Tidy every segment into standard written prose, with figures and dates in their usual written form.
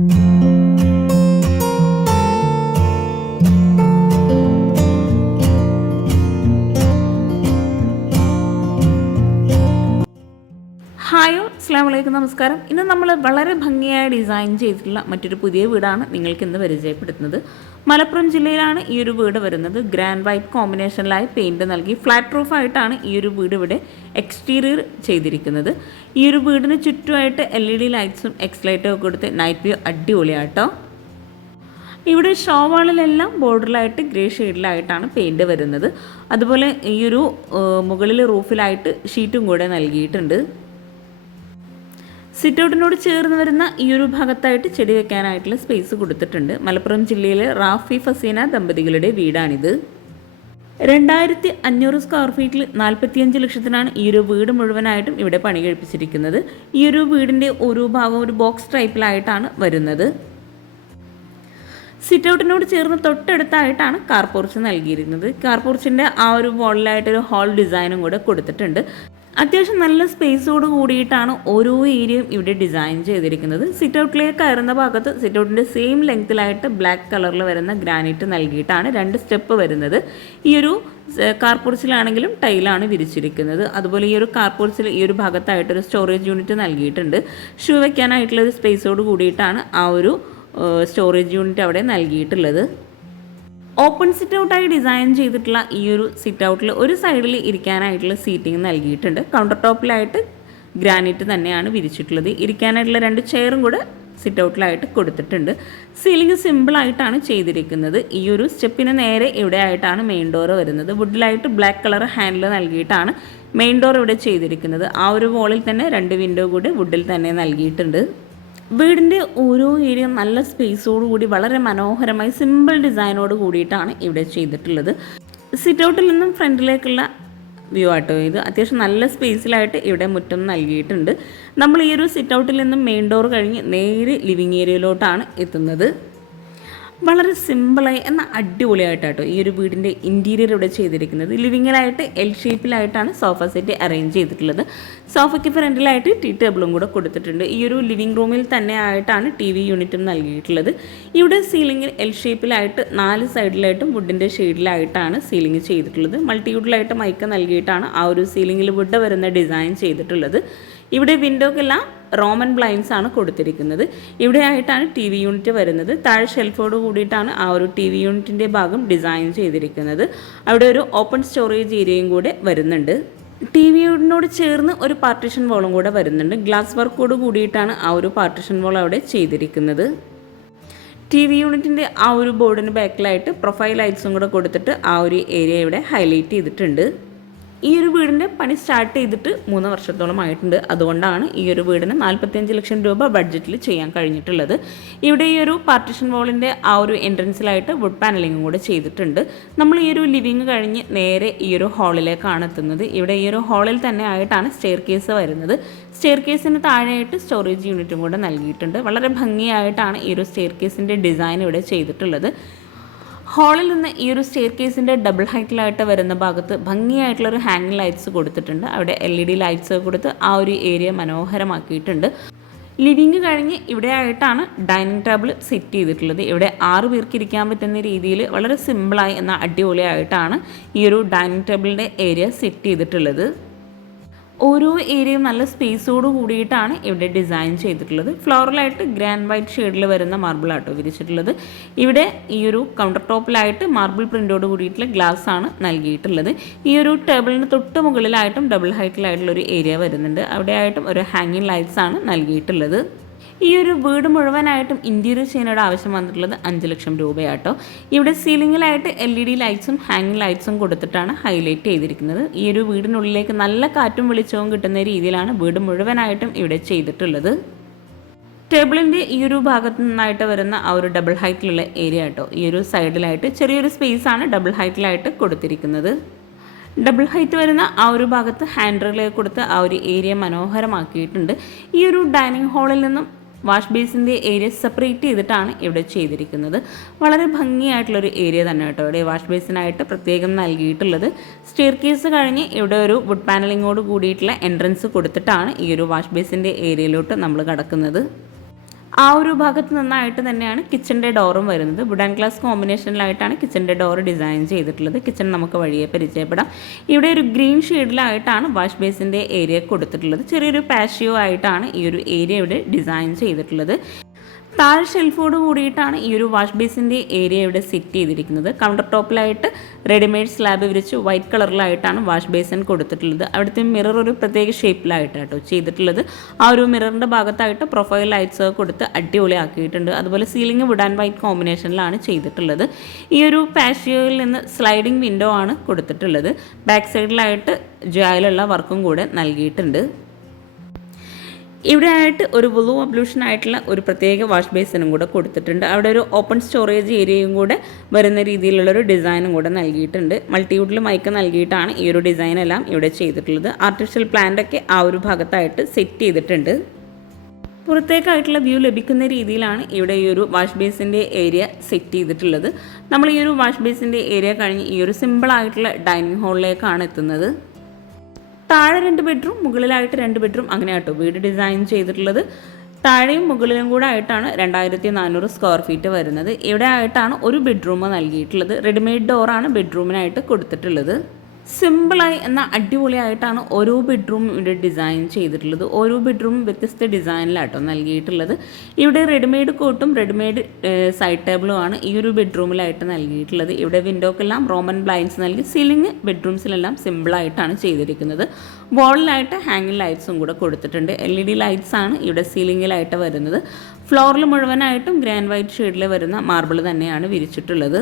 Hi അസ്സലാമു അലൈക്കും, നമസ്കാരം. ഇന്ന് നമ്മൾ വളരെ ഭംഗിയായി ഡിസൈൻ ചെയ്തിട്ടുള്ള മറ്റൊരു പുതിയ വീടാണ് നിങ്ങൾക്ക് ഇന്ന് പരിചയപ്പെടുത്തുന്നത്. മലപ്പുറം ജില്ലയിലാണ് ഈ ഒരു വീട് വരുന്നത്. ഗ്രാൻഡ് വൈറ്റ് കോമ്പിനേഷനിലായി പെയിൻറ് നൽകി ഫ്ലാറ്റ് റൂഫായിട്ടാണ് ഈ ഒരു വീട് ഇവിടെ എക്സ്റ്റീരിയർ ചെയ്തിരിക്കുന്നത്. ഈ ഒരു വീടിന് ചുറ്റുമായിട്ട് LED ലൈറ്റ്സും ലൈറ്റും ഒക്കെ കൊടുത്ത് നൈറ്റ് വ്യൂ അടിപൊളിയാട്ടോ. ഇവിടെ ഷോവാളിലെല്ലാം ബോർഡറിലായിട്ട് ഗ്രേ ഷെയ്ഡിലായിട്ടാണ് പെയിൻറ് വരുന്നത്. അതുപോലെ ഈ ഒരു മുകളിൽ റൂഫിലായിട്ട് ഷീറ്റും കൂടെ നൽകിയിട്ടുണ്ട്. സിറ്റൗട്ടിനോട് ചേർന്ന് വരുന്ന ഈ ഒരു ഭാഗത്തായിട്ട് ചെടി വെക്കാനായിട്ടുള്ള സ്പേസ് കൊടുത്തിട്ടുണ്ട്. മലപ്പുറം ജില്ലയിലെ റാഫി ഫസീന ദമ്പതികളുടെ വീടാണിത്. 2500 സ്ക്വയർ ഫീറ്റിൽ 45 ലക്ഷത്തിനാണ് ഈ ഒരു വീട് മുഴുവനായിട്ടും ഇവിടെ പണി കഴിപ്പിച്ചിരിക്കുന്നത്. ഈ ഒരു വീടിൻ്റെ ഓരോ ഭാഗവും ഒരു ബോക്സ് ടൈപ്പിലായിട്ടാണ് വരുന്നത്. സിറ്റൗട്ടിനോട് ചേർന്ന് തൊട്ടടുത്തായിട്ടാണ് കാർ പോർച്ച് നൽകിയിരിക്കുന്നത്. കാർ പോർച്ചിൻ്റെ ആ ഒരു വോളിലായിട്ടൊരു ഹോൾ ഡിസൈനും കൂടെ കൊടുത്തിട്ടുണ്ട്. അത്യാവശ്യം നല്ല സ്പേസോട് കൂടിയിട്ടാണ് ഓരോ ഏരിയയും ഇവിടെ ഡിസൈൻ ചെയ്തിരിക്കുന്നത്. സിറ്റൗട്ടിലേക്ക് കയറുന്ന ഭാഗത്ത് സിറ്റൗട്ടിൻ്റെ സെയിം ലെങ്ത്തിലായിട്ട് ബ്ലാക്ക് കളറിൽ വരുന്ന ഗ്രാനൈറ്റ് നൽകിയിട്ടാണ് 2 സ്റ്റെപ്പ് വരുന്നത്. ഈ ഒരു കാർ പോർച്ചിലാണെങ്കിലും ടൈലാണ് വിരിച്ചിരിക്കുന്നത്. അതുപോലെ ഈ ഒരു കാർ പോർച്ചിൽ ഈ ഒരു ഭാഗത്തായിട്ടൊരു സ്റ്റോറേജ് യൂണിറ്റ് നൽകിയിട്ടുണ്ട്. ഷൂ വയ്ക്കാനായിട്ടുള്ളൊരു സ്പേസോട് കൂടിയിട്ടാണ് ആ ഒരു സ്റ്റോറേജ് യൂണിറ്റ് അവിടെ നൽകിയിട്ടുള്ളത്. ഓപ്പൺ സിറ്റ് ഔട്ടായി ഡിസൈൻ ചെയ്തിട്ടുള്ള ഈ ഒരു സിറ്റ് ഔട്ടിൽ ഒരു സൈഡിൽ ഇരിക്കാനായിട്ടുള്ള സീറ്റിംഗ് നൽകിയിട്ടുണ്ട്. കൗണ്ടർ ടോപ്പിലായിട്ട് ഗ്രാനൈറ്റ് തന്നെയാണ് വിരിച്ചിട്ടുള്ളത്. ഇരിക്കാനായിട്ടുള്ള 2 ചെയറും കൂടെ സിറ്റ് ഔട്ടിലായിട്ട് കൊടുത്തിട്ടുണ്ട്. സീലിംഗ് സിമ്പിളായിട്ടാണ് ചെയ്തിരിക്കുന്നത്. ഈ ഒരു സ്റ്റെപ്പിന് നേരെ ഇവിടെ ആയിട്ടാണ് മെയിൻ ഡോർ വരുന്നത്. വുഡിലായിട്ട് ബ്ലാക്ക് കളർ ഹാൻഡിൽ നൽകിയിട്ടാണ് മെയിൻ ഡോർ ഇവിടെ ചെയ്തിരിക്കുന്നത്. ആ ഒരു വോളിൽ തന്നെ 2 വിൻഡോ കൂടെ വുഡിൽ തന്നെ നൽകിയിട്ടുണ്ട്. വീടിൻ്റെ ഓരോ ഏരിയയും നല്ല സ്പേസോടുകൂടി വളരെ മനോഹരമായി സിമ്പിൾ ഡിസൈനോട് കൂടിയിട്ടാണ് ഇവിടെ ചെയ്തിട്ടുള്ളത്. സിറ്റ് ഔട്ടിൽ നിന്നും ഫ്രണ്ടിലേക്കുള്ള വ്യൂ ആട്ടോ ഇത്. അത്യാവശ്യം നല്ല സ്പേസിലായിട്ട് ഇവിടെ മുറ്റം നൽകിയിട്ടുണ്ട്. നമ്മൾ ഈ ഒരു സിറ്റ് ഔട്ടിൽ നിന്നും മെയിൻ ഡോർ കഴിഞ്ഞ് നേരെ ലിവിങ് ഏരിയയിലോട്ടാണ് എത്തുന്നത്. വളരെ സിമ്പിളായി എന്നാൽ അടിപൊളിയായിട്ടാട്ടോ ഈ ഒരു വീടിൻ്റെ ഇൻറ്റീരിയർ ഇവിടെ ചെയ്തിരിക്കുന്നത്. ലിവിങ്ങിലായിട്ട് ഷേപ്പിലായിട്ടാണ് സോഫ സെറ്റ് അറേഞ്ച് ചെയ്തിട്ടുള്ളത്. സോഫയ്ക്ക് ഫ്രണ്ടിലായിട്ട് ടേബിളും കൂടെ കൊടുത്തിട്ടുണ്ട്. ഈ ഒരു ലിവിങ് റൂമിൽ തന്നെ ആയിട്ടാണ് TV യൂണിറ്റും നൽകിയിട്ടുള്ളത്. ഇവിടെ സീലിംഗിൽ ഷേപ്പിലായിട്ട് 4 സൈഡിലായിട്ടും വുഡിൻ്റെ ഷെയ്ഡിലായിട്ടാണ് സീലിംഗ് ചെയ്തിട്ടുള്ളത്. മൾട്ടിവുഡിലായിട്ട് മൈക്ക നൽകിയിട്ടാണ് ആ ഒരു സീലിംഗിൽ വുഡ് വരുന്ന ഡിസൈൻ ചെയ്തിട്ടുള്ളത്. ഇവിടെ വിൻഡോക്കെല്ലാം റോമൻ ബ്ലൈൻഡ്സ് ആണ് കൊടുത്തിരിക്കുന്നത്. ഇവിടെ ആയിട്ടാണ് TV യൂണിറ്റ് വരുന്നത്. താഴെ ഷെൽഫോട് കൂടിയിട്ടാണ് ആ ഒരു TV യൂണിറ്റിൻ്റെ ഭാഗം ഡിസൈൻ ചെയ്തിരിക്കുന്നത്. അവിടെ ഒരു ഓപ്പൺ സ്റ്റോറേജ് ഏരിയയും കൂടെ വരുന്നുണ്ട്. TV യൂണിറ്റിനോട് ചേർന്ന് ഒരു പാർട്ടീഷൻ വോളും കൂടെ വരുന്നുണ്ട്. ഗ്ലാസ് വർക്കോട് കൂടിയിട്ടാണ് ആ ഒരു പാർട്ടീഷൻ വോൾ അവിടെ ചെയ്തിരിക്കുന്നത്. TV യൂണിറ്റിൻ്റെ ആ ഒരു ബോർഡിന് ബാക്കിലായിട്ട് പ്രൊഫൈൽ ലൈറ്റ്സും കൂടെ കൊടുത്തിട്ട് ആ ഒരു ഏരിയ ഇവിടെ ഹൈലൈറ്റ് ചെയ്തിട്ടുണ്ട്. ഈ ഒരു വീടിൻ്റെ പണി സ്റ്റാർട്ട് ചെയ്തിട്ട് 3 വർഷത്തോളം ആയിട്ടുണ്ട്. അതുകൊണ്ടാണ് ഈ ഒരു വീടിന് 45 ലക്ഷം രൂപ ബഡ്ജറ്റിൽ ചെയ്യാൻ കഴിഞ്ഞിട്ടുള്ളത്. ഇവിടെ ഈ ഒരു പാർട്ടീഷൻ വാളിൻ്റെ ആ ഒരു എൻട്രൻസിലായിട്ട് വുഡ് പാനലിങ്ങും കൂടെ ചെയ്തിട്ടുണ്ട്. നമ്മൾ ഈ ഒരു ലിവിങ് കഴിഞ്ഞ് നേരെ ഈ ഒരു ഹാളിലേക്കാണ് എത്തുന്നത്. ഇവിടെ ഈ ഒരു ഹാളിൽ തന്നെ ആയിട്ടാണ് സ്റ്റെയർ കേസ് വരുന്നത്. സ്റ്റെയർ കേസിന് താഴെയായിട്ട് സ്റ്റോറേജ് യൂണിറ്റും കൂടെ നൽകിയിട്ടുണ്ട്. വളരെ ഭംഗിയായിട്ടാണ് ഈ ഒരു സ്റ്റെയർ കേസിൻ്റെ ഡിസൈൻ ഇവിടെ ചെയ്തിട്ടുള്ളത്. ഹാളിൽ നിന്ന് ഈ ഒരു സ്റ്റെയർ കേസിൻ്റെ ഡബിൾ ഹൈറ്റിലായിട്ട് വരുന്ന ഭാഗത്ത് ഭംഗിയായിട്ടുള്ളൊരു ഹാങ്ങിങ് ലൈറ്റ്സ് കൊടുത്തിട്ടുണ്ട്. അവിടെ LED ലൈറ്റ്സ് കൊടുത്ത് ആ ഒരു ഏരിയ മനോഹരമാക്കിയിട്ടുണ്ട്. ലിവിങ് കഴിഞ്ഞ് ഇവിടെ ആയിട്ടാണ് ഡൈനിങ് ടേബിൾ സെറ്റ് ചെയ്തിട്ടുള്ളത്. ഇവിടെ 6 പേർക്ക് ഇരിക്കാൻ പറ്റുന്ന രീതിയിൽ വളരെ സിമ്പിളായി എന്നാൽ അടിപൊളിയായിട്ടാണ് ഈ ഒരു ഡൈനിങ് ടേബിളിൻ്റെ ഏരിയ സെറ്റ് ചെയ്തിട്ടുള്ളത്. ഓരോ ഏരിയയും നല്ല സ്പേസോട് കൂടിയിട്ടാണ് ഇവിടെ ഡിസൈൻ ചെയ്തിട്ടുള്ളത്. ഫ്ലോറലായിട്ട് ഗ്രാൻഡ് വൈറ്റ് ഷെയ്ഡിൽ വരുന്ന മാർബിൾ ആട്ടോ വിരിച്ചിട്ടുള്ളത്. ഇവിടെ ഈ ഒരു കൗണ്ടർ ടോപ്പിലായിട്ട് മാർബിൾ പ്രിൻ്റോട് കൂടിയിട്ടുള്ള ഗ്ലാസ് ആണ് നൽകിയിട്ടുള്ളത്. ഈ ഒരു ടേബിളിന് തൊട്ട് മുകളിലായിട്ടും ഡബിൾ ഹൈറ്റിലായിട്ടുള്ളൊരു ഏരിയ വരുന്നുണ്ട്. അവിടെ ആയിട്ടും ഒരു ഹാങ്ങിങ് ലൈറ്റ്സ് ആണ് നൽകിയിട്ടുള്ളത്. ഈ ഒരു വീട് മുഴുവനായിട്ടും ഇൻറ്റീരിയർ ചെയ്യാനായിട്ട് ആവശ്യം വന്നിട്ടുള്ളത് 5 ലക്ഷം രൂപയാട്ടോ. ഇവിടെ സീലിങ്ങിലായിട്ട് LED ലൈറ്റ്സും ഹാങ്ങിങ് ലൈറ്റ്സും കൊടുത്തിട്ടാണ് ഹൈലൈറ്റ് ചെയ്തിരിക്കുന്നത്. ഈ ഒരു വീടിനുള്ളിലേക്ക് നല്ല കാറ്റും വെളിച്ചവും കിട്ടുന്ന രീതിയിലാണ് വീട് മുഴുവനായിട്ടും ഇവിടെ ചെയ്തിട്ടുള്ളത്. ടേബിളിൻ്റെ ഈ ഒരു ഭാഗത്ത് നിന്നായിട്ട് വരുന്ന ആ ഒരു ഡബിൾ ഹൈറ്റിലുള്ള ഏരിയ ആട്ടോ. ഈ ഒരു സൈഡിലായിട്ട് ചെറിയൊരു സ്പേസാണ് ഡബിൾ ഹൈറ്റിലായിട്ട് കൊടുത്തിരിക്കുന്നത്. ഡബിൾ ഹൈറ്റ് വരുന്ന ആ ഒരു ഭാഗത്ത് ഹാൻഡ് റെയിലേ കൊടുത്ത് ആ ഒരു ഏരിയ മനോഹരമാക്കിയിട്ടുണ്ട്. ഈ ഒരു ഡൈനിങ് ഹാളിൽ നിന്നും വാഷ് ബേസിൻ്റെ ഏരിയ സെപ്പറേറ്റ് ചെയ്തിട്ടാണ് ഇവിടെ ചെയ്തിരിക്കുന്നത്. വളരെ ഭംഗിയായിട്ടുള്ളൊരു ഏരിയ തന്നെ കേട്ടോ ഇവിടെ വാഷ് ബേസിനായിട്ട് പ്രത്യേകം നൽകിയിട്ടുള്ളത്. സ്റ്റെയർ കേസ് കഴിഞ്ഞ് ഇവിടെ ഒരു വുഡ് പാനലിങ്ങോട് കൂടിയിട്ടുള്ള എൻട്രൻസ് കൊടുത്തിട്ടാണ് ഈ ഒരു വാഷ് ബേസിൻ്റെ ഏരിയയിലോട്ട് നമ്മൾ കടക്കുന്നത്. ആ ഒരു ഭാഗത്ത് നിന്നായിട്ട് തന്നെയാണ് കിച്ചൻ്റെ ഡോറും വരുന്നത്. വുഡ് ആൻഡ് ഗ്ലാസ് കോമ്പിനേഷനിലായിട്ടാണ് കിച്ചൻ്റെ ഡോർ ഡിസൈൻ ചെയ്തിട്ടുള്ളത്. കിച്ചൺ നമുക്ക് വഴിയെ പരിചയപ്പെടാം. ഇവിടെ ഒരു ഗ്രീൻ ഷെയ്ഡിലായിട്ടാണ് വാഷ് ബേസിൻ്റെ ഏരിയ കൊടുത്തിട്ടുള്ളത്. ചെറിയൊരു പാഷ്യോ ആയിട്ടാണ് ഈ ഒരു ഏരിയ ഇവിടെ ഡിസൈൻ ചെയ്തിട്ടുള്ളത്. താഴെ ഷെൽഫോട് കൂടിയിട്ടാണ് ഈ ഒരു വാഷ് ബേസിൻ്റെ ഏരിയ ഇവിടെ സെറ്റ് ചെയ്തിരിക്കുന്നത്. കൗണ്ടർ ടോപ്പിലായിട്ട് റെഡിമെയ്ഡ് സ്ലാബ് വിരിച്ച് വൈറ്റ് കളറിലായിട്ടാണ് വാഷ് ബേസിൻ കൊടുത്തിട്ടുള്ളത്. അവിടുത്തെ മിറർ ഒരു പ്രത്യേക ഷേപ്പിലായിട്ടാട്ടോ ചെയ്തിട്ടുള്ളത്. ആ ഒരു മിററിൻ്റെ ഭാഗത്തായിട്ട് പ്രൊഫൈൽ ലൈറ്റ്സ് കൊടുത്ത് അടിപൊളിയാക്കിയിട്ടുണ്ട്. അതുപോലെ സീലിംഗ് വുഡ് ആൻഡ് വൈറ്റ് കോമ്പിനേഷനിലാണ് ചെയ്തിട്ടുള്ളത്. ഈ ഒരു പാഷ്യോയിൽ നിന്ന് സ്ലൈഡിംഗ് വിൻഡോ ആണ് കൊടുത്തിട്ടുള്ളത്. ബാക്ക് സൈഡിലായിട്ട് ജോയിലുള്ള വർക്കും കൂടെ നൽകിയിട്ടുണ്ട്. ഇവിടെ ആയിട്ട് ഒരു ബ്ലൂ അബ്ലൂഷൻ ആയിട്ടുള്ള ഒരു പ്രത്യേക വാഷ് ബേസിനും കൂടെ കൊടുത്തിട്ടുണ്ട്. അവിടെ ഒരു ഓപ്പൺ സ്റ്റോറേജ് ഏരിയയും കൂടെ വരുന്ന രീതിയിലുള്ളൊരു ഡിസൈനും കൂടെ നൽകിയിട്ടുണ്ട്. മൾട്ടിവുഡിൽ മൈക്ക് നൽകിയിട്ടാണ് ഈ ഒരു ഡിസൈനെല്ലാം ഇവിടെ ചെയ്തിട്ടുള്ളത്. ആർട്ടിഫിഷ്യൽ പ്ലാന്റൊക്കെ ആ ഒരു ഭാഗത്തായിട്ട് സെറ്റ് ചെയ്തിട്ടുണ്ട്. പുറത്തേക്കായിട്ടുള്ള വ്യൂ ലഭിക്കുന്ന രീതിയിലാണ് ഇവിടെ ഈ ഒരു വാഷ് ബേസിൻ്റെ ഏരിയ സെറ്റ് ചെയ്തിട്ടുള്ളത്. നമ്മൾ ഈ ഒരു വാഷ് ബേസിൻ്റെ ഏരിയ കഴിഞ്ഞ് ഈ ഒരു സിമ്പിളായിട്ടുള്ള ഡൈനിങ് ഹാളിലേക്കാണ് എത്തുന്നത്. താഴെ 2 ബെഡ്റൂം, മുകളിലായിട്ട് 2 ബെഡ്റൂം, അങ്ങനെ ആട്ടോ വീട് ഡിസൈൻ ചെയ്തിട്ടുള്ളത്. താഴെയും മുകളിലും കൂടെ ആയിട്ടാണ് 2400 സ്ക്വയർ ഫീറ്റ് വരുന്നത്. ഇവിടെ ആയിട്ടാണ് ഒരു ബെഡ്റൂം നൽകിയിട്ടുള്ളത്. റെഡിമെയ്ഡ് ഡോറാണ് ബെഡ്റൂമിനായിട്ട് കൊടുത്തിട്ടുള്ളത്. സിമ്പിളായി എന്നാൽ അടിപൊളിയായിട്ടാണ് ഓരോ ബെഡ്റൂം ഇവിടെ ഡിസൈൻ ചെയ്തിട്ടുള്ളത്. ഓരോ ബെഡ്റൂമും വ്യത്യസ്ത ഡിസൈനിലാട്ടോ നൽകിയിട്ടുള്ളത്. ഇവിടെ റെഡിമെയ്ഡ് കോട്ടും റെഡിമെയ്ഡ് സൈഡ് ടേബിളുമാണ് ഈ ഒരു ബെഡ്റൂമിലായിട്ട് നൽകിയിട്ടുള്ളത്. ഇവിടെ വിൻഡോക്കെല്ലാം റോമൻ ബ്ലൈൻഡ്സ് നൽകി. സീലിംഗ് ബെഡ്റൂംസിലെല്ലാം സിമ്പിളായിട്ടാണ് ചെയ്തിരിക്കുന്നത്. വാളിലായിട്ട് ഹാങ്ങിങ് ലൈറ്റ്സും കൂടെ കൊടുത്തിട്ടുണ്ട്. LED ലൈറ്റ്സ് ആണ് ഇവിടെ സീലിംഗിലായിട്ട് വരുന്നത്. ഫ്ലോറിൽ മുഴുവനായിട്ടും ഗ്രേ ആൻഡ് വൈറ്റ് ഷെയ്ഡിൽ വരുന്ന മാർബിൾ തന്നെയാണ് വിരിച്ചിട്ടുള്ളത്.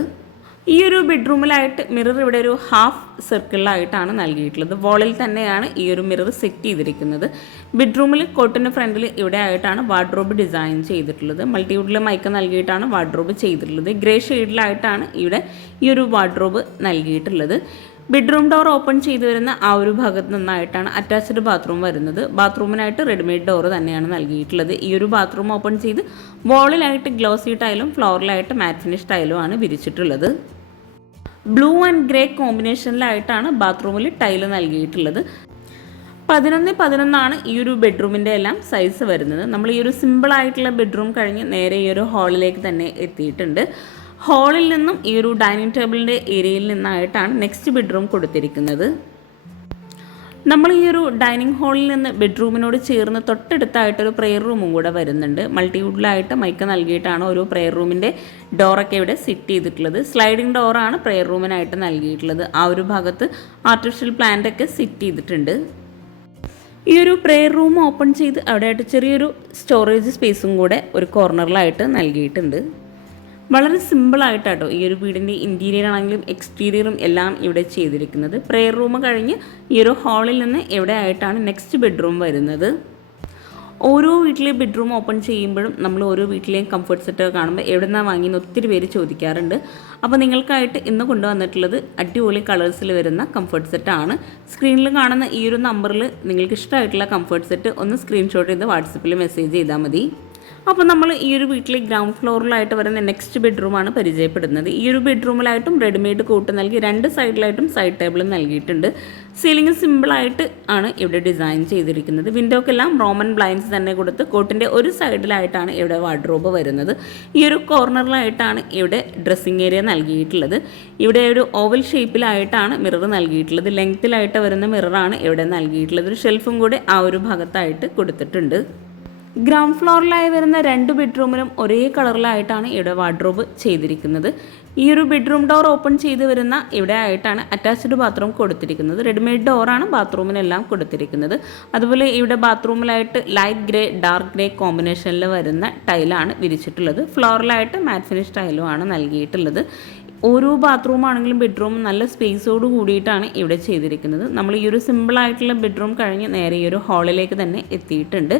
ഈ ഒരു ബെഡ്റൂമിലായിട്ട് മിറർ ഇവിടെ ഒരു ഹാഫ് സർക്കിളിലായിട്ടാണ് നൽകിയിട്ടുള്ളത്. വാളിൽ തന്നെയാണ് ഈ ഒരു മിറർ സെറ്റ് ചെയ്തിരിക്കുന്നത്. ബെഡ്റൂമിൽ കോട്ടിന് ഫ്രണ്ടിൽ ഇവിടെ ആയിട്ടാണ് വാർഡ്രോബ് ഡിസൈൻ ചെയ്തിട്ടുള്ളത്. മൾട്ടിവുഡിൽ മൈക്ക് നൽകിയിട്ടാണ് വാർഡ്രോബ് ചെയ്തിട്ടുള്ളത്. ഗ്രേ ഷെയ്ഡിലായിട്ടാണ് ഇവിടെ ഈ ഒരു വാർഡ്രോബ് നൽകിയിട്ടുള്ളത്. ബെഡ്റൂം ഡോർ ഓപ്പൺ ചെയ്ത് വരുന്ന ആ ഒരു ഭാഗത്ത് നിന്നായിട്ടാണ് അറ്റാച്ച്ഡ് ബാത്റൂം വരുന്നത്. ബാത്റൂമിനായിട്ട് റെഡിമെയ്ഡ് ഡോർ തന്നെയാണ് നൽകിയിട്ടുള്ളത്. ഈ ഒരു ബാത്റൂം ഓപ്പൺ ചെയ്ത് വാളിലായിട്ട് ഗ്ലോസി ടൈലും ഫ്ലോറിലായിട്ട് മാറ്റ് ഫിനിഷ് ടൈലും ആണ് വിരിച്ചിട്ടുള്ളത്. ബ്ലൂ ആൻഡ് ഗ്രേ കോമ്പിനേഷനിലായിട്ടാണ് ബാത്റൂമിൽ ടൈല് നൽകിയിട്ടുള്ളത്. 11x11 ഈ ഒരു ബെഡ്റൂമിൻ്റെ എല്ലാം സൈസ് വരുന്നത്. നമ്മൾ ഈ ഒരു സിമ്പിളായിട്ടുള്ള ബെഡ്റൂം കഴിഞ്ഞ് നേരെ ഈ ഒരു ഹാളിലേക്ക് തന്നെ എത്തിയിട്ടുണ്ട്. ഹാളിൽ നിന്നും ഈ ഒരു ഡൈനിങ് ടേബിളിൻ്റെ ഏരിയയിൽ നിന്നായിട്ടാണ് നെക്സ്റ്റ് ബെഡ്റൂം കൊടുത്തിരിക്കുന്നത്. നമ്മൾ ഈ ഒരു ഡൈനിങ് ഹാളിൽ നിന്ന് ബെഡ്റൂമിനോട് ചേർന്ന് തൊട്ടടുത്തായിട്ടൊരു പ്രെയർ റൂമും കൂടെ വരുന്നുണ്ട്. മൾട്ടിവുഡിലായിട്ട് മൈക്ക് നൽകിയിട്ടാണ് ഒരു പ്രെയർ റൂമിൻ്റെ ഡോറൊക്കെ ഇവിടെ സെറ്റ് ചെയ്തിട്ടുള്ളത്. സ്ലൈഡിങ് ഡോറാണ് പ്രെയർ റൂമിനായിട്ട് നൽകിയിട്ടുള്ളത്. ആ ഒരു ഭാഗത്ത് ആർട്ടിഫിഷ്യൽ പ്ലാന്റൊക്കെ സെറ്റ് ചെയ്തിട്ടുണ്ട്. ഈ ഒരു പ്രെയർ റൂം ഓപ്പൺ ചെയ്ത് അവിടെയായിട്ട് ചെറിയൊരു സ്റ്റോറേജ് സ്പേസും കൂടെ ഒരു കോർണറിലായിട്ട് നൽകിയിട്ടുണ്ട്. വളരെ സിമ്പിളായിട്ടാട്ടോ ഈ ഒരു വീടിൻ്റെ ഇൻറ്റീരിയർ ആണെങ്കിലും എക്സ്റ്റീരിയറും എല്ലാം ഇവിടെ ചെയ്തിരിക്കുന്നത്. പ്രെയർ റൂം കഴിഞ്ഞ് ഈ ഒരു ഹാളിൽ നിന്ന് എവിടെ ആയിട്ടാണ് നെക്സ്റ്റ് ബെഡ്റൂം വരുന്നത്. ഓരോ വീട്ടിലെ ബെഡ്റൂം ഓപ്പൺ ചെയ്യുമ്പോഴും നമ്മൾ ഓരോ വീട്ടിലെയും കംഫർട്ട് സെറ്റ് കാണുമ്പോൾ എവിടെ നിന്നാണ് വാങ്ങിയെന്ന് ഒത്തിരി പേര് ചോദിക്കാറുണ്ട്. അപ്പോൾ നിങ്ങൾക്കായിട്ട് ഇന്ന് കൊണ്ടുവന്നിട്ടുള്ളത് അടിപൊളി കളേഴ്സിൽ വരുന്ന കംഫർട്ട് സെറ്റാണ്. സ്ക്രീനിൽ കാണുന്ന ഈ ഒരു നമ്പറിൽ നിങ്ങൾക്ക് ഇഷ്ടമായിട്ടുള്ള കംഫർട്ട് സെറ്റ് ഒന്ന് സ്ക്രീൻഷോട്ട് ചെയ്ത് വാട്സപ്പിൽ മെസ്സേജ് ചെയ്താൽ മതി. അപ്പോൾ നമ്മൾ ഈ ഒരു വീട്ടിൽ ഗ്രൗണ്ട് ഫ്ലോറിലായിട്ട് വരുന്ന നെക്സ്റ്റ് ബെഡ്റൂമാണ് പരിചയപ്പെടുന്നത്. ഈ ഒരു ബെഡ്റൂമിലായിട്ടും റെഡിമെയ്ഡ് കോട്ട് നൽകി 2 സൈഡിലായിട്ടും സൈഡ് ടേബിളും നൽകിയിട്ടുണ്ട്. സീലിംഗ് സിമ്പിളായിട്ട് ആണ് ഇവിടെ ഡിസൈൻ ചെയ്തിരിക്കുന്നത്. വിൻഡോക്കെല്ലാം റോമൻ ബ്ലൈൻഡ്സ് തന്നെ കൊടുത്ത് കോട്ടിൻ്റെ ഒരു സൈഡിലായിട്ടാണ് ഇവിടെ വാർഡ്രോബ് വരുന്നത്. ഈ ഒരു കോർണറിലായിട്ടാണ് ഇവിടെ ഡ്രസ്സിങ് ഏരിയ നൽകിയിട്ടുള്ളത്. ഇവിടെ ഒരു ഓവൽ ഷേപ്പിലായിട്ടാണ് മിറർ നൽകിയിട്ടുള്ളത്. ലെങ്ത്തിലായിട്ട് വരുന്ന മിററാണ് ഇവിടെ നൽകിയിട്ടുള്ളത്. ഒരു ഷെൽഫും കൂടെ ആ ഒരു ഭാഗത്തായിട്ട് കൊടുത്തിട്ടുണ്ട്. ഗ്രൗണ്ട് ഫ്ലോറിലായി വരുന്ന 2 ബെഡ്റൂമിലും ഒരേ കളറിലായിട്ടാണ് ഇവിടെ വാർഡ്രോബ് ചെയ്തിരിക്കുന്നത്. ഈ ഒരു ബെഡ്റൂം ഡോർ ഓപ്പൺ ചെയ്ത് വരുന്ന ഇവിടെ ആയിട്ടാണ് അറ്റാച്ച്ഡ് ബാത്റൂം കൊടുത്തിരിക്കുന്നത്. റെഡിമെയ്ഡ് ഡോറാണ് ബാത്റൂമിനെല്ലാം കൊടുത്തിരിക്കുന്നത്. അതുപോലെ ഇവിടെ ബാത്റൂമിലായിട്ട് ലൈറ്റ് ഗ്രേ ഡാർക്ക് ഗ്രേ കോമ്പിനേഷനിൽ വരുന്ന ടൈലാണ് വിരിച്ചിട്ടുള്ളത്. ഫ്ലോറിലായിട്ട് മാറ്റ് ഫിനിഷ് ടൈലുമാണ് നൽകിയിട്ടുള്ളത്. ഓരോ ബാത്റൂം ആണെങ്കിലും ബെഡ്റൂം നല്ല സ്പേസോട് കൂടിയിട്ടാണ് ഇവിടെ ചെയ്തിരിക്കുന്നത്. നമ്മൾ ഈ ഒരു സിമ്പിളായിട്ടുള്ള ബെഡ്റൂം കഴിഞ്ഞ് നേരെ ഈ ഒരു ഹാളിലേക്ക് തന്നെ എത്തിയിട്ടുണ്ട്.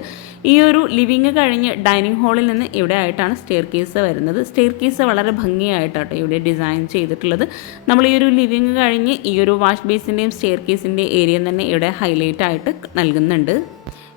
ഈ ഒരു ലിവിങ് കഴിഞ്ഞ് ഡൈനിങ് ഹാളിൽ നിന്ന് ഇവിടെ ആയിട്ടാണ് സ്റ്റെയർ കേസ് വരുന്നത്. സ്റ്റെയർ കേസ് വളരെ ഭംഗിയായിട്ടാണ് ഇവിടെ ഡിസൈൻ ചെയ്തിട്ടുള്ളത്. നമ്മൾ ഈ ഒരു ലിവിങ് കഴിഞ്ഞ് ഈ ഒരു വാഷ് ബേസിൻ്റെയും സ്റ്റെയർ കേസിൻ്റെ ഏരിയ തന്നെ ഇവിടെ ഹൈലൈറ്റ് ആയിട്ട് നൽകുന്നുണ്ട്.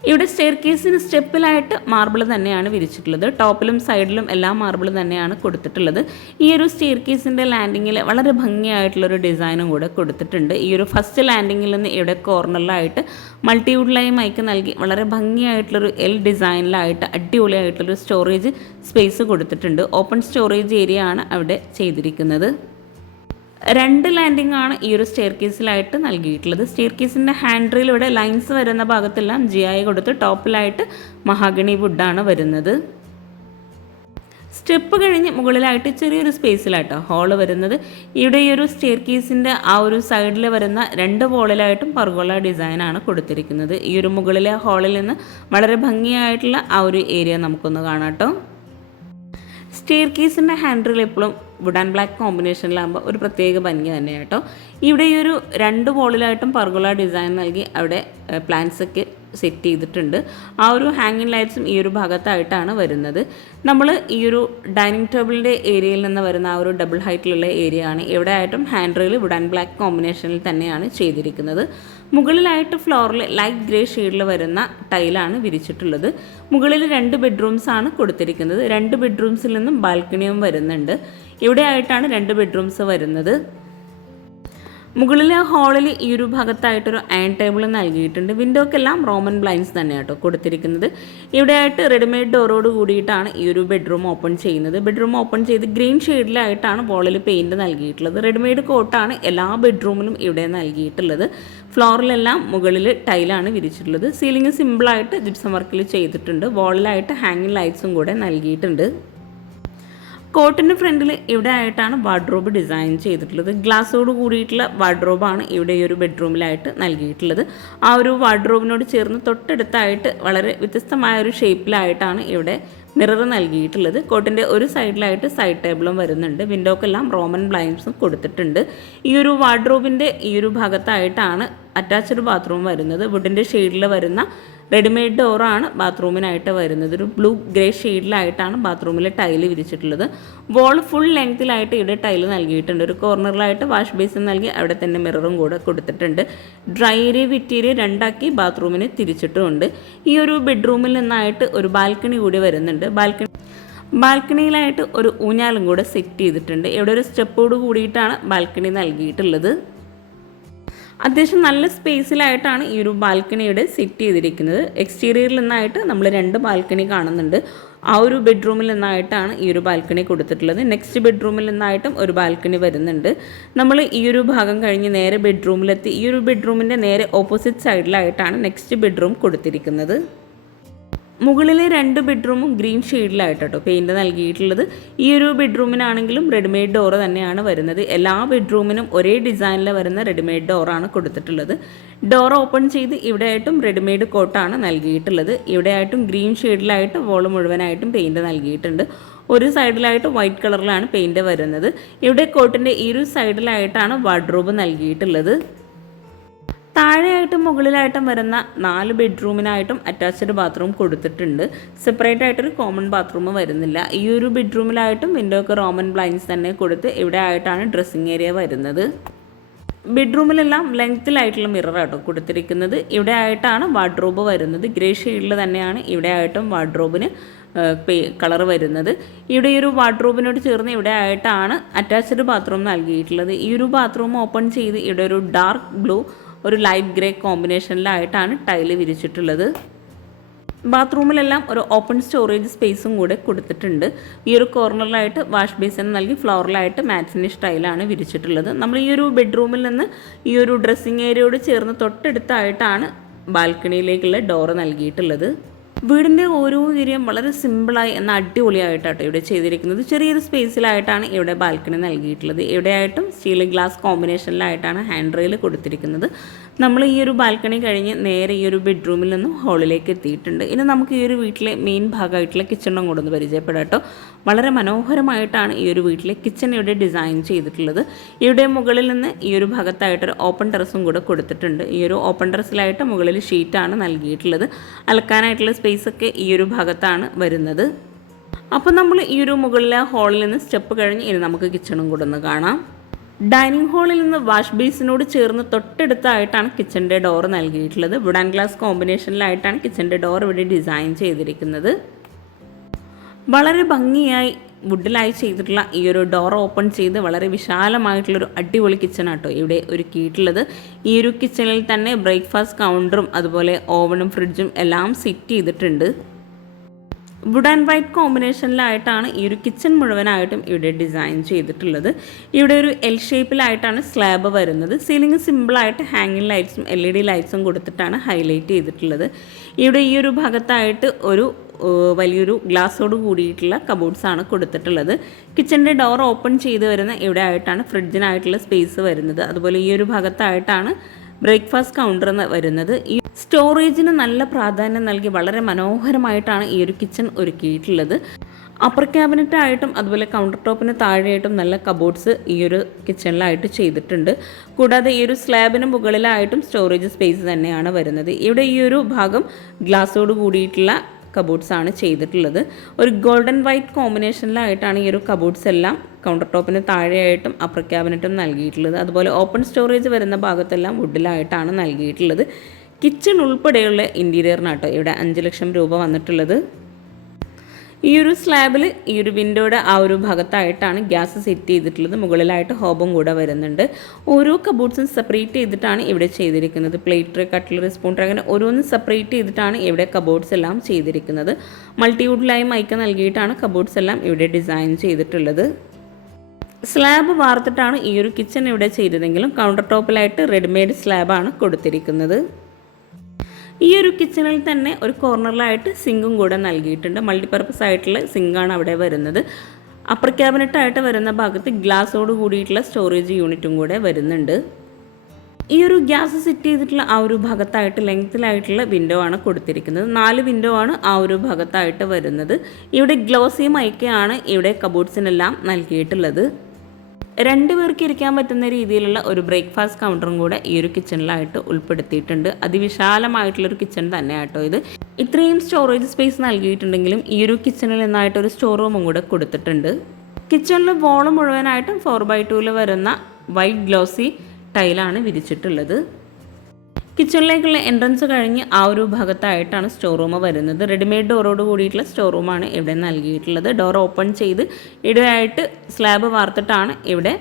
ഇവിടെ സ്റ്റെയർ കേസിന് സ്റ്റെപ്പിലായിട്ട് മാർബിൾ തന്നെയാണ് വിരിച്ചിട്ടുള്ളത്. ടോപ്പിലും സൈഡിലും എല്ലാം മാർബിൾ തന്നെയാണ് കൊടുത്തിട്ടുള്ളത്. ഈ ഒരു സ്റ്റെയർ കേസിൻ്റെ ലാൻഡിങ്ങിൽ വളരെ ഭംഗിയായിട്ടുള്ളൊരു ഡിസൈനും കൂടെ കൊടുത്തിട്ടുണ്ട്. ഈ ഒരു ഫസ്റ്റ് ലാൻഡിങ്ങിൽ നിന്ന് ഇവിടെ കോർണറിലായിട്ട് മൾട്ടിവുഡ് ലൈൻ മൈക്ക് നൽകി വളരെ ഭംഗിയായിട്ടുള്ളൊരു എൽ ഡിസൈനിലായിട്ട് അടിപൊളിയായിട്ടുള്ളൊരു സ്റ്റോറേജ് സ്പേസ് കൊടുത്തിട്ടുണ്ട്. ഓപ്പൺ സ്റ്റോറേജ് ഏരിയ ആണ് അവിടെ ചെയ്തിരിക്കുന്നത്. 2 ലാൻഡിംഗ് ആണ് ഈ ഒരു സ്റ്റെയർ കേസിലായിട്ട് നൽകിയിട്ടുള്ളത്. സ്റ്റെയർ കേസിൻ്റെ ഹാൻഡ് റെയിൽ ഇവിടെ ലൈൻസ് വരുന്ന ഭാഗത്തെല്ലാം GI കൊടുത്ത് ടോപ്പിലായിട്ട് മഹാഗണി വുഡാണ് വരുന്നത്. സ്റ്റെപ്പ് കഴിഞ്ഞ് മുകളിലായിട്ട് ചെറിയൊരു സ്പേസിലായിട്ടോ ഹോള് വരുന്നത്. ഇവിടെ ഈ ഒരു സ്റ്റെയർ കേസിൻ്റെ ആ ഒരു സൈഡിൽ വരുന്ന 2 വോളിലായിട്ടും പർഗോള ഡിസൈനാണ് കൊടുത്തിരിക്കുന്നത്. ഈ ഒരു മുകളിലെ ഹോളിൽ നിന്ന് വളരെ ഭംഗിയായിട്ടുള്ള ആ ഒരു ഏരിയ നമുക്കൊന്ന് കാണാം കേട്ടോ. സ്റ്റെയർ കേസിൻ്റെ ഹാൻഡിൽ എപ്പോഴും വുഡ് ആൻഡ് ബ്ലാക്ക് കോമ്പിനേഷനിലാകുമ്പോൾ ഒരു പ്രത്യേക ഭംഗി തന്നെയാണ് കേട്ടോ. ഇവിടെ ഈ ഒരു 2 വോളിലായിട്ടും പർഗോള ഡിസൈൻ നൽകി അവിടെ പ്ലാന്റ്സൊക്കെ സെറ്റ് ചെയ്തിട്ടുണ്ട്. ആ ഒരു ഹാങ്ങിങ് ലൈറ്റ്സും ഈ ഒരു ഭാഗത്തായിട്ടാണ് വരുന്നത്. നമ്മൾ ഈ ഒരു ഡൈനിങ് ടേബിളിൻ്റെ ഏരിയയിൽ നിന്ന് വരുന്ന ആ ഒരു ഡബിൾ ഹൈറ്റിലുള്ള ഏരിയ ആണ്. ഇവിടെ ആയിട്ടും hand rail wood and black കോമ്പിനേഷനിൽ തന്നെയാണ് ചെയ്തിരിക്കുന്നത്. മുകളിലായിട്ട് ഫ്ലോറിൽ ലൈറ്റ് ഗ്രേ ഷെയ്ഡിൽ വരുന്ന ടൈലാണ് വിരിച്ചിട്ടുള്ളത്. മുകളിൽ 2 ബെഡ്റൂംസ് ആണ് കൊടുത്തിരിക്കുന്നത്. 2 ബെഡ്റൂംസിൽ നിന്നും ബാൽക്കണിയും വരുന്നുണ്ട്. ഇവിടെ ആയിട്ടാണ് 2 ബെഡ്റൂംസ് വരുന്നത്. മുകളിലെ ഹാളിൽ ഈ ഒരു ഭാഗത്തായിട്ടൊരു അയൺ ടേബിൾ നൽകിയിട്ടുണ്ട്. വിൻഡോക്കെല്ലാം റോമൻ ബ്ലൈൻഡ്സ് തന്നെയാണ് കേട്ടോ കൊടുത്തിരിക്കുന്നത്. ഇവിടെയായിട്ട് റെഡിമെയ്ഡ് ഡോറോട് കൂടിയിട്ടാണ് ഈ ഒരു ബെഡ്റൂം ഓപ്പൺ ചെയ്യുന്നത്. ബെഡ്റൂം ഓപ്പൺ ചെയ്ത് ഗ്രീൻ ഷെയ്ഡിലായിട്ടാണ് വോളിൽ പെയിൻറ് നൽകിയിട്ടുള്ളത്. റെഡിമെയ്ഡ് കോട്ടാണ് എല്ലാ ബെഡ്റൂമിലും ഇവിടെ നൽകിയിട്ടുള്ളത്. ഫ്ലോറിലെല്ലാം മുകളിൽ ടൈലാണ് വിരിച്ചിട്ടുള്ളത്. സീലിംഗ് സിമ്പിളായിട്ട് ജിപ്സം വർക്കിൽ ചെയ്തിട്ടുണ്ട്. വോളിലായിട്ട് ഹാങ്ങിങ് ലൈറ്റ്സും കൂടെ നൽകിയിട്ടുണ്ട്. കോട്ടിൻ്റെ ഫ്രണ്ടിൽ ഇവിടെ ആയിട്ടാണ് വാർഡ്രോബ് ഡിസൈൻ ചെയ്തിട്ടുള്ളത്. ഗ്ലാസ്സോട് കൂടിയിട്ടുള്ള വാർഡ്രോബാണ് ഇവിടെ ഈ ഒരു ബെഡ്റൂമിലായിട്ട് നൽകിയിട്ടുള്ളത്. ആ ഒരു വാർഡ്രോബിനോട് ചേർന്ന് തൊട്ടടുത്തായിട്ട് വളരെ വ്യത്യസ്തമായ ഒരു ഷേപ്പിലായിട്ടാണ് ഇവിടെ മിറർ നൽകിയിട്ടുള്ളത്. കോട്ടിൻ്റെ ഒരു സൈഡിലായിട്ട് സൈഡ് ടേബിളും വരുന്നുണ്ട്. വിൻഡോക്കെല്ലാം റോമൻ ബ്ലൈൻഡ്സും കൊടുത്തിട്ടുണ്ട്. ഈ ഒരു വാർഡ്രോബിൻ്റെ ഈ ഒരു ഭാഗത്തായിട്ടാണ് അറ്റാച്ച്ഡ് ബാത്റൂം വരുന്നത്. വുഡിൻ്റെ ഷെയ്ഡിൽ വരുന്ന റെഡിമെയ്ഡ് ഡോറാണ് ബാത്റൂമിനായിട്ട് വരുന്നത്. ഒരു ബ്ലൂ ഗ്രേ ഷെയ്ഡിലായിട്ടാണ് ബാത്റൂമിൽ ടൈല് വിരിച്ചിട്ടുള്ളത്. വോൾ ഫുൾ ലെങ്ത്തിലായിട്ട് ഇവിടെ ടൈല് നൽകിയിട്ടുണ്ട്. ഒരു കോർണറിലായിട്ട് വാഷ് ബേസിൻ നൽകി അവിടെ തന്നെ മിററും കൂടെ കൊടുത്തിട്ടുണ്ട്. ഡ്രൈ ഏരിയ വിറ്റ് ഏരിയ 2ആക്കി ബാത്റൂമിനെ തിരിച്ചിട്ടുമുണ്ട്. ഈ ഒരു ബെഡ്റൂമിൽ നിന്നായിട്ട് ഒരു ബാൽക്കണി കൂടി വരുന്നുണ്ട്. ബാൽക്കണിയിലായിട്ട് ഒരു ഊഞ്ഞാലും കൂടെ സെറ്റ് ചെയ്തിട്ടുണ്ട്. ഇവിടെ ഒരു സ്റ്റെപ്പോട് കൂടിയിട്ടാണ് ബാൽക്കണി നൽകിയിട്ടുള്ളത്. അത്യാവശ്യം നല്ല സ്പേസിലായിട്ടാണ് ഈ ഒരു ബാൽക്കണിയുടെ സെറ്റ് ചെയ്തിരിക്കുന്നത്. എക്സ്റ്റീരിയറിൽ നിന്നായിട്ട് നമ്മൾ 2 ബാൽക്കണി കാണുന്നുണ്ട്. ആ ഒരു ബെഡ്റൂമിൽ നിന്നായിട്ടാണ് ഈ ഒരു ബാൽക്കണി കൊടുത്തിട്ടുള്ളത്. നെക്സ്റ്റ് ബെഡ്റൂമിൽ നിന്നായിട്ടും ഒരു ബാൽക്കണി വരുന്നുണ്ട്. നമ്മൾ ഈ ഒരു ഭാഗം കഴിഞ്ഞ് നേരെ ബെഡ്റൂമിലെത്തി. ഈ ഒരു ബെഡ്റൂമിൻ്റെ നേരെ ഓപ്പോസിറ്റ് സൈഡിലായിട്ടാണ് നെക്സ്റ്റ് ബെഡ്റൂം കൊടുത്തിരിക്കുന്നത്. മുകളിലെ 2 ബെഡ്റൂമും ഗ്രീൻ ഷെയ്ഡിലായിട്ട് കേട്ടോ പെയിൻറ് നൽകിയിട്ടുള്ളത്. ഈ ഒരു ബെഡ്റൂമിനാണെങ്കിലും റെഡിമെയ്ഡ് ഡോറ് തന്നെയാണ് വരുന്നത്. എല്ലാ ബെഡ്റൂമിനും ഒരേ ഡിസൈനിൽ വരുന്ന റെഡിമെയ്ഡ് ഡോറാണ് കൊടുത്തിട്ടുള്ളത്. ഡോർ ഓപ്പൺ ചെയ്ത് ഇവിടെയായിട്ടും റെഡിമെയ്ഡ് കോട്ടാണ് നൽകിയിട്ടുള്ളത്. ഇവിടെയായിട്ടും ഗ്രീൻ ഷെയ്ഡിലായിട്ട് വോൾ മുഴുവനായിട്ടും പെയിൻറ് നൽകിയിട്ടുണ്ട്. ഒരു സൈഡിലായിട്ട് വൈറ്റ് കളറിലാണ് പെയിൻറ് വരുന്നത്. ഇവിടെ കോട്ടിൻ്റെ ഈ ഒരു സൈഡിലായിട്ടാണ് വാർഡ്രോബ് നൽകിയിട്ടുള്ളത്. താഴെയായിട്ടും മുകളിലായിട്ടും വരുന്ന 4 ബെഡ്റൂമിനായിട്ടും അറ്റാച്ച്ഡ് ബാത്റൂം കൊടുത്തിട്ടുണ്ട്. സെപ്പറേറ്റ് ആയിട്ടൊരു കോമൺ ബാത്റൂം വരുന്നില്ല. ഈ ഒരു ബെഡ്റൂമിലായിട്ടും വിൻഡോക്ക് റോമൻ ബ്ലൈൻഡ്സ് തന്നെ കൊടുത്ത് ഇവിടെ ആയിട്ടാണ് ഡ്രസ്സിങ് ഏരിയ വരുന്നത്. ബെഡ്റൂമിലെല്ലാം ലെങ്ത്തിലായിട്ടുള്ള മിററാട്ടോ കൊടുത്തിരിക്കുന്നത്. ഇവിടെ ആയിട്ടാണ് വാർഡ്രോബ് വരുന്നത്. ഗ്രേ ഷെയ്ഡിൽ തന്നെയാണ് ഇവിടെ ആയിട്ടും വാർഡ്രോബിന് കളർ വരുന്നത്. ഇവിടെ ഈ ഒരു വാർഡ്രോബിനോട് ചേർന്ന് ഇവിടെ ആയിട്ടാണ് അറ്റാച്ച്ഡ് ബാത്റൂം നൽകിയിട്ടുള്ളത്. ഈ ഒരു ബാത്റൂം ഓപ്പൺ ചെയ്ത് ഇവിടെ ഒരു ഡാർക്ക് ബ്ലൂ ഒരു ലൈറ്റ് ഗ്രേ കോമ്പിനേഷനിലായിട്ടാണ് ടൈല് വിരിച്ചിട്ടുള്ളത്. ബാത്റൂമിലെല്ലാം ഒരു ഓപ്പൺ സ്റ്റോറേജ് സ്പേസും കൂടെ കൊടുത്തിട്ടുണ്ട്. ഈ ഒരു കോർണറിലായിട്ട് വാഷ് ബേസിൻ നൽകി ഫ്ലോറിലായിട്ട് മാറ്റ് ഫിനിഷ് ടൈലാണ് വിരിച്ചിട്ടുള്ളത്. നമ്മൾ ഈ ഒരു ബെഡ്റൂമിൽ നിന്ന് ഈ ഒരു ഡ്രസ്സിങ് ഏരിയയോട് ചേർന്ന് തൊട്ടടുത്തായിട്ടാണ് ബാൽക്കണിയിലേക്കുള്ള ഡോറ് നൽകിയിട്ടുള്ളത്. വീടിൻ്റെ ഓരോ ഏരിയയും വളരെ സിമ്പിളായി എന്ന അടിപൊളിയായിട്ടാണ് ഇവിടെ ചെയ്തിരിക്കുന്നത്. ചെറിയൊരു സ്പേസിലായിട്ടാണ് ഇവിടെ ബാൽക്കണി നൽകിയിട്ടുള്ളത്. ഇവിടെയായിട്ടും സ്റ്റീൽ ഗ്ലാസ് കോമ്പിനേഷനിലായിട്ടാണ് ഹാൻഡ് റെയിൽ കൊടുത്തിരിക്കുന്നത്. നമ്മൾ ഈ ഒരു ബാൽക്കണി കഴിഞ്ഞ് നേരെ ഈ ഒരു ബെഡ്റൂമിൽ നിന്നും ഹാളിലേക്ക് എത്തിയിട്ടുണ്ട്. ഇനി നമുക്ക് ഈ ഒരു വീട്ടിലെ മെയിൻ ഭാഗമായിട്ടുള്ള കിച്ചണും കൂടെ ഒന്ന് പരിചയപ്പെടാം കേട്ടോ. വളരെ മനോഹരമായിട്ടാണ് ഈ ഒരു വീട്ടിലെ കിച്ചൺ ഇവിടെ ഡിസൈൻ ചെയ്തിട്ടുള്ളത്. ഇവിടെ മുകളിൽ നിന്ന് ഈ ഒരു ഭാഗത്തായിട്ടൊരു ഓപ്പൺ ടെറസും കൂടെ കൊടുത്തിട്ടുണ്ട്. ഈ ഒരു ഓപ്പൺ ടെറസിലായിട്ട് മുകളിൽ ഷീറ്റാണ് നൽകിയിട്ടുള്ളത്. അലക്കാനായിട്ടുള്ള സ്പേസൊക്കെ ഈ ഒരു ഭാഗത്താണ് വരുന്നത്. അപ്പോൾ നമ്മൾ ഈ ഒരു മുകളിലെ ഹാളിൽ നിന്ന് സ്റ്റെപ്പ് കഴിഞ്ഞ് ഇനി നമുക്ക് കിച്ചണും കൂടെ ഒന്ന് കാണാം. ഡൈനിങ് ഹാളിൽ നിന്ന് വാഷ് ബേസിനോട് ചേർന്ന് തൊട്ടടുത്തായിട്ടാണ് കിച്ചൻ്റെ ഡോർ നൽകിയിട്ടുള്ളത്. വുഡ് ആൻഡ് ഗ്ലാസ് കോമ്പിനേഷനിലായിട്ടാണ് കിച്ചൻ്റെ ഡോർ ഇവിടെ ഡിസൈൻ ചെയ്തിരിക്കുന്നത്. വളരെ ഭംഗിയായി വുഡിലായി ചെയ്തിട്ടുള്ള ഈ ഒരു ഡോർ ഓപ്പൺ ചെയ്ത് വളരെ വിശാലമായിട്ടുള്ളൊരു അടിപൊളി കിച്ചണാട്ടോ ഇവിടെ ഒരുക്കിയിട്ടുള്ളത്. ഈ ഒരു കിച്ചണിൽ തന്നെ ബ്രേക്ക്ഫാസ്റ്റ് കൗണ്ടറും അതുപോലെ ഓവനും ഫ്രിഡ്ജും എല്ലാം സെറ്റ് ചെയ്തിട്ടുണ്ട്. വുഡ് ആൻഡ് വൈറ്റ് കോമ്പിനേഷനിലായിട്ടാണ് ഈ ഒരു കിച്ചൺ മുഴുവനായിട്ടും ഇവിടെ ഡിസൈൻ ചെയ്തിട്ടുള്ളത്. ഇവിടെ ഒരു എൽ ഷേപ്പിലായിട്ടാണ് സ്ലാബ് വരുന്നത്. സീലിംഗ് സിമ്പിളായിട്ട് ഹാങ്ങിങ് ലൈറ്റ്സും LED ലൈറ്റ്സും കൊടുത്തിട്ടാണ് ഹൈലൈറ്റ് ചെയ്തിട്ടുള്ളത്. ഇവിടെ ഈ ഒരു ഭാഗത്തായിട്ട് ഒരു വലിയൊരു ഗ്ലാസ്സോട് കൂടിയിട്ടുള്ള കബോർഡ്സാണ് കൊടുത്തിട്ടുള്ളത്. കിച്ചൻ്റെ ഡോർ ഓപ്പൺ ചെയ്ത് വരുന്ന ഇവിടെ ആയിട്ടാണ് ഫ്രിഡ്ജിനായിട്ടുള്ള സ്പേസ് വരുന്നത്. അതുപോലെ ഈ ഒരു ഭാഗത്തായിട്ടാണ് ബ്രേക്ക്ഫാസ്റ്റ് കൗണ്ടർ വരുന്നത്. ഈ സ്റ്റോറേജിന് നല്ല പ്രാധാന്യം നൽകി വളരെ മനോഹരമായിട്ടാണ് ഈ ഒരു കിച്ചൺ ഒരുക്കിയിട്ടുള്ളത്. അപ്പർ ക്യാബിനറ്റായിട്ടും അതുപോലെ കൗണ്ടർ ടോപ്പിന് താഴെയായിട്ടും നല്ല കബോർഡ്സ് ഈ ഒരു കിച്ചണിലായിട്ട് ചെയ്തിട്ടുണ്ട്. കൂടാതെ ഈ ഒരു സ്ലാബിന് മുകളിലായിട്ടും സ്റ്റോറേജ് സ്പേസ് തന്നെയാണ് വരുന്നത്. ഇവിടെ ഈ ഒരു ഭാഗം ഗ്ലാസ്സോട് കൂടിയിട്ടുള്ള കബോർഡ്സ് ആണ് ചെയ്തിട്ടുള്ളത്. ഒരു ഗോൾഡൻ വൈറ്റ് കോമ്പിനേഷനിലായിട്ടാണ് ഈ ഒരു കബോർഡ്സ് എല്ലാം കൗണ്ടർ ടോപ്പിന് താഴെയായിട്ടും അപ്പർ ക്യാബിനറ്റും നൽകിയിട്ടുള്ളത്. അതുപോലെ ഓപ്പൺ സ്റ്റോറേജ് വരുന്ന ഭാഗത്തെല്ലാം വുഡിലായിട്ടാണ് നൽകിയിട്ടുള്ളത്. കിച്ചൺ ഉൾപ്പെടെയുള്ള ഇൻറ്റീരിയറിനാട്ടോ ഇവിടെ 5 ലക്ഷം രൂപ വന്നിട്ടുള്ളത്. ഈ ഒരു സ്ലാബിൽ ഈ ഒരു വിൻഡോയുടെ ആ ഒരു ഭാഗത്തായിട്ടാണ് ഗ്യാസ് സെറ്റ് ചെയ്തിട്ടുള്ളത്. മുകളിലായിട്ട് ഹോബും കൂടെ വരുന്നുണ്ട്. ഓരോ കബോർഡ്സും സെപ്പറേറ്റ് ചെയ്തിട്ടാണ് ഇവിടെ ചെയ്തിരിക്കുന്നത്. Plate tray, cutlery, spoon tray അങ്ങനെ ഓരോന്നും സെപ്പറേറ്റ് ചെയ്തിട്ടാണ് ഇവിടെ കബോർഡ്സ് എല്ലാം ചെയ്തിരിക്കുന്നത്. മൾട്ടിവുഡിലായി മൈക്ക നൽകിയിട്ടാണ് കബോർഡ്സ് എല്ലാം ഇവിടെ ഡിസൈൻ ചെയ്തിട്ടുള്ളത്. സ്ലാബ് വാർത്തിട്ടാണ് ഈ ഒരു കിച്ചൺ ഇവിടെ ചെയ്തതെങ്കിലും കൗണ്ടർ ടോപ്പിലായിട്ട് റെഡിമെയ്ഡ് സ്ലാബാണ് കൊടുത്തിരിക്കുന്നത്. ഈ ഒരു കിച്ചണിൽ തന്നെ ഒരു കോർണറിലായിട്ട് സിങ്കും കൂടെ നൽകിയിട്ടുണ്ട്. മൾട്ടിപർപ്പസ് ആയിട്ടുള്ള സിങ്കാണ് അവിടെ വരുന്നത്. അപ്പർ ക്യാബിനറ്റായിട്ട് വരുന്ന ഭാഗത്ത് ഗ്ലാസ്സോട് കൂടിയിട്ടുള്ള സ്റ്റോറേജ് യൂണിറ്റും കൂടെ വരുന്നുണ്ട്. ഈ ഒരു ഗ്യാസ് സെറ്റ് ചെയ്തിട്ടുള്ള ആ ഒരു ഭാഗത്തായിട്ട് ലെങ്ത്തിലായിട്ടുള്ള വിൻഡോ ആണ് കൊടുത്തിരിക്കുന്നത്. 4 വിൻഡോ ആണ് ആ ഒരു ഭാഗത്തായിട്ട് വരുന്നത്. ഇവിടെ ഗ്ലോസി മൈക്കയാണ് ഇവിടെ കബോർഡ്സിനെല്ലാം നൽകിയിട്ടുള്ളത്. 2 പേർക്ക് ഇരിക്കാൻ പറ്റുന്ന രീതിയിലുള്ള ഒരു ബ്രേക്ക്ഫാസ്റ്റ് കൗണ്ടറും കൂടെ ഈ ഒരു കിച്ചണിലായിട്ട് ഉൾപ്പെടുത്തിയിട്ടുണ്ട്. അതിവിശാലമായിട്ടുള്ളൊരു കിച്ചൺ തന്നെയാട്ടോ ഇത്. ഇത്രയും സ്റ്റോറേജ് സ്പേസ് നൽകിയിട്ടുണ്ടെങ്കിലും ഈ ഒരു കിച്ചണിൽ നിന്നായിട്ടൊരു സ്റ്റോർ റൂമും കൂടെ കൊടുത്തിട്ടുണ്ട്. കിച്ചണിൽ വോള് മുഴുവനായിട്ടും 4x2 വരുന്ന വൈറ്റ് ഗ്ലോസി ടൈലാണ് വിരിച്ചിട്ടുള്ളത്. കിച്ചണിലേക്കുള്ള എൻട്രൻസ് കഴിഞ്ഞ് ആ ഒരു ഭാഗത്തായിട്ടാണ് സ്റ്റോർ റൂം വരുന്നത്. റെഡിമെയ്ഡ് ഡോറോട് കൂടിയിട്ടുള്ള സ്റ്റോർ റൂമാണ് ഇവിടെ നൽകിയിട്ടുള്ളത്. ഡോർ ഓപ്പൺ ചെയ്ത് ഇടയായിട്ട് സ്ലാബ് വാർത്തിട്ടാണ് ഇവിടെ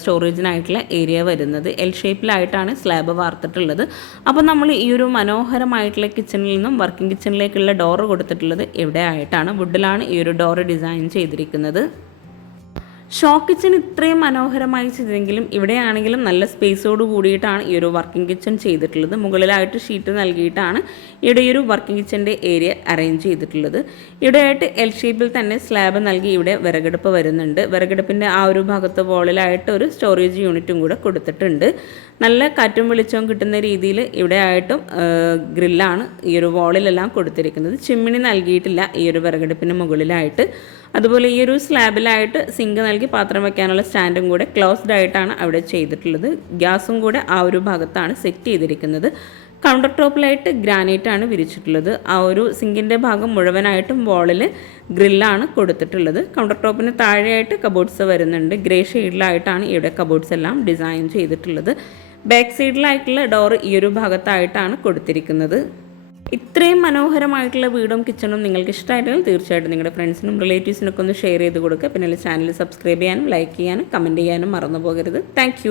സ്റ്റോറേജിനായിട്ടുള്ള ഏരിയ വരുന്നത്. എൽ ഷേപ്പിലായിട്ടാണ് സ്ലാബ് വാർത്തിട്ടുള്ളത്. അപ്പോൾ നമ്മൾ ഈ ഒരു മനോഹരമായിട്ടുള്ള കിച്ചണിൽ നിന്നും വർക്കിംഗ് കിച്ചണിലേക്കുള്ള ഡോറ് കൊടുത്തിട്ടുള്ളത് ഇവിടെ ആയിട്ടാണ്. വുഡിലാണ് ഈ ഒരു ഡോറ് ഡിസൈൻ ചെയ്തിരിക്കുന്നത്. ഷോ കിച്ചൺ ഇത്രയും മനോഹരമായി ചെയ്തെങ്കിലും ഇവിടെയാണെങ്കിലും നല്ല സ്പേസോട് കൂടിയിട്ടാണ് ഈ ഒരു വർക്കിംഗ് കിച്ചൺ ചെയ്തിട്ടുള്ളത്. മുകളിലായിട്ട് ഷീറ്റ് നൽകിയിട്ടാണ് ഇവിടെ ഈ ഒരു വർക്കിംഗ് കിച്ചൻ്റെ ഏരിയ അറേഞ്ച് ചെയ്തിട്ടുള്ളത്. ഇവിടെയായിട്ട് എൽ ഷേപ്പിൽ തന്നെ സ്ലാബ് നൽകി ഇവിടെ വിറകടുപ്പ് വരുന്നുണ്ട്. വിറകടുപ്പിൻ്റെ ആ ഒരു ഭാഗത്ത് വോളിലായിട്ട് ഒരു സ്റ്റോറേജ് യൂണിറ്റും കൂടെ കൊടുത്തിട്ടുണ്ട്. നല്ല കാറ്റും വെളിച്ചവും കിട്ടുന്ന രീതിയിൽ ഇവിടെ ആയിട്ടും ഗ്രില്ലാണ് ഈ ഒരു വോളിലെല്ലാം കൊടുത്തിരിക്കുന്നത്. ചിമ്മിണി നൽകിയിട്ടില്ല ഈ ഒരു വിറകടുപ്പിന് മുകളിലായിട്ട്. അതുപോലെ ഈ ഒരു സ്ലാബിലായിട്ട് സിങ്ക് നൽകി പാത്രം വയ്ക്കാനുള്ള സ്റ്റാൻഡും കൂടെ ക്ലോസ്ഡ് ആയിട്ടാണ് അവിടെ ചെയ്തിട്ടുള്ളത്. ഗ്യാസും കൂടെ ആ ഒരു ഭാഗത്താണ് സെറ്റ് ചെയ്തിരിക്കുന്നത്. കൗണ്ടർ ടോപ്പിലായിട്ട് ഗ്രാനൈറ്റാണ് വിരിച്ചിട്ടുള്ളത്. ആ ഒരു സിങ്കിൻ്റെ ഭാഗം മുഴുവനായിട്ടും വോളിൽ ഗ്രില്ലാണ് കൊടുത്തിട്ടുള്ളത്. കൗണ്ടർ ടോപ്പിന് താഴെയായിട്ട് കബോർഡ്സ് വരുന്നുണ്ട്. ഗ്രേ ഷെയ്ഡിലായിട്ടാണ് ഇവിടെ കബോർഡ്സ് എല്ലാം ഡിസൈൻ ചെയ്തിട്ടുള്ളത്. ബാക്ക് സൈഡിലായിട്ടുള്ള ഡോർ ഈ ഒരു ഭാഗത്തായിട്ടാണ് കൊടുത്തിരിക്കുന്നത്. ഇത്രയും മനോഹരമായിട്ടുള്ള വീടും കിച്ചണും നിങ്ങൾക്ക് ഇഷ്ടമായിട്ടുണ്ടെങ്കിൽ തീർച്ചയായിട്ടും നിങ്ങളുടെ ഫ്രണ്ട്സിനും റിലേറ്റീവ്സിനൊക്കെ ഒന്ന് ഷെയർ ചെയ്ത് കൊടുക്കുക. പിന്നെ ചാനൽ സബ്സ്ക്രൈബ് ചെയ്യാനും ലൈക്ക് ചെയ്യാനും കമൻറ്റ് ചെയ്യാനും മറന്നു പോകരുത്. താങ്ക്